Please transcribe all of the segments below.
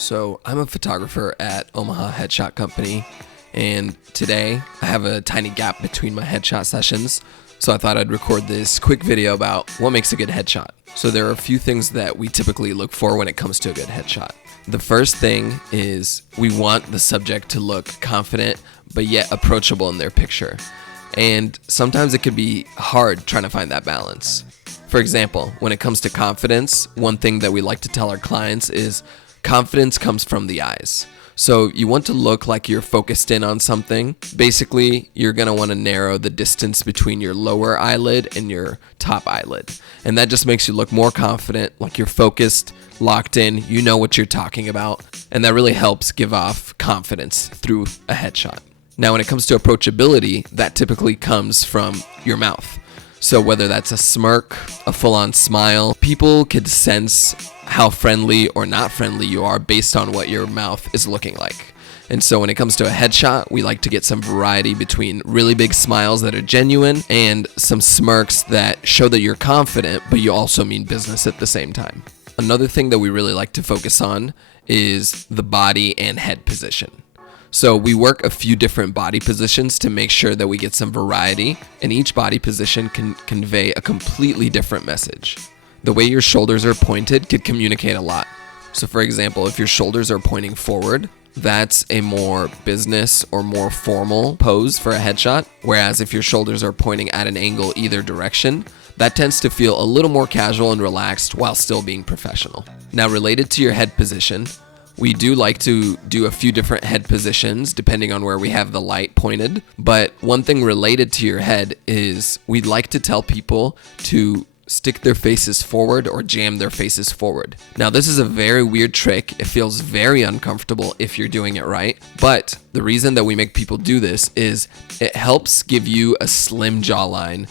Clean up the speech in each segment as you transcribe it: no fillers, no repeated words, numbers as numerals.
So I'm a photographer at Omaha Headshot Company, and today I have a tiny gap between my headshot sessions, so I thought I'd record this quick video about what makes a good headshot. So there are a few things that we typically look for when it comes to a good headshot. The first thing is we want the subject to look confident but yet approachable in their picture. And sometimes it can be hard trying to find that balance. For example, when it comes to confidence, one thing that we like to tell our clients is confidence comes from the eyes. So you want to look like you're focused in on something. Basically, you're going to want to narrow the distance between your lower eyelid and your top eyelid. And that just makes you look more confident, like you're focused, locked in, you know what you're talking about. And that really helps give off confidence through a headshot. Now, when it comes to approachability, that typically comes from your mouth. So whether that's a smirk, a full-on smile, people could sense how friendly or not friendly you are based on what your mouth is looking like. And so when it comes to a headshot, we like to get some variety between really big smiles that are genuine and some smirks that show that you're confident, but you also mean business at the same time. Another thing that we really like to focus on is the body and head position. So we work a few different body positions to make sure that we get some variety, and each body position can convey a completely different message. The way your shoulders are pointed could communicate a lot. So for example, if your shoulders are pointing forward, that's a more business or more formal pose for a headshot. Whereas if your shoulders are pointing at an angle either direction, that tends to feel a little more casual and relaxed while still being professional. Now, related to your head position, we do like to do a few different head positions depending on where we have the light pointed. But one thing related to your head is we'd like to tell people to stick their faces forward or jam their faces forward. Now, this is a very weird trick. It feels very uncomfortable if you're doing it right. But the reason that we make people do this is it helps give you a slim jawline.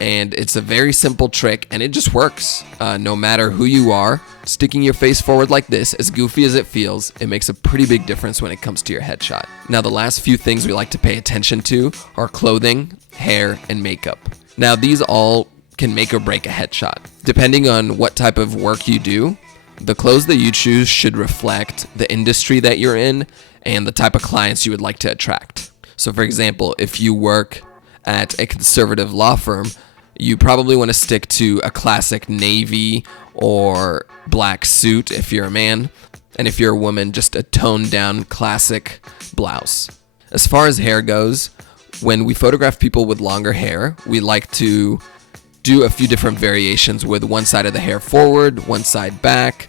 And it's a very simple trick, and it just works. No matter who you are, sticking your face forward like this, as goofy as it feels, it makes a pretty big difference when it comes to your headshot. Now, the last few things we like to pay attention to are clothing, hair, and makeup. Now, these all can make or break a headshot. Depending on what type of work you do, the clothes that you choose should reflect the industry that you're in and the type of clients you would like to attract. So, for example, if you work at a conservative law firm, you probably want to stick to a classic navy or black suit if you're a man, and if you're a woman, just a toned down classic blouse. As far as hair goes, when we photograph people with longer hair, we like to do a few different variations with one side of the hair forward, one side back,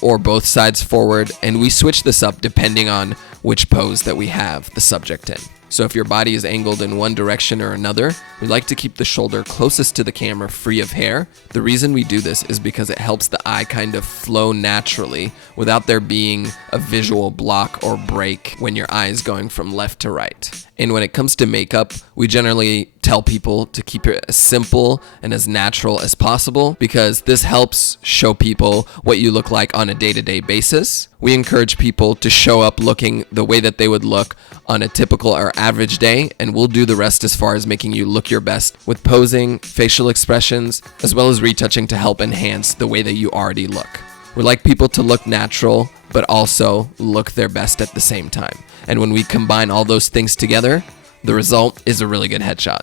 or both sides forward, and we switch this up depending on which pose that we have the subject in. So if your body is angled in one direction or another, we like to keep the shoulder closest to the camera free of hair. The reason we do this is because it helps the eye kind of flow naturally without there being a visual block or break when your eye is going from left to right. And when it comes to makeup, we generally tell people to keep it as simple and as natural as possible because this helps show people what you look like on a day-to-day basis. We encourage people to show up looking the way that they would look on a typical or average day, and we'll do the rest as far as making you look your best with posing, facial expressions, as well as retouching to help enhance the way that you already look. We like people to look natural, but also look their best at the same time. And when we combine all those things together, the result is a really good headshot.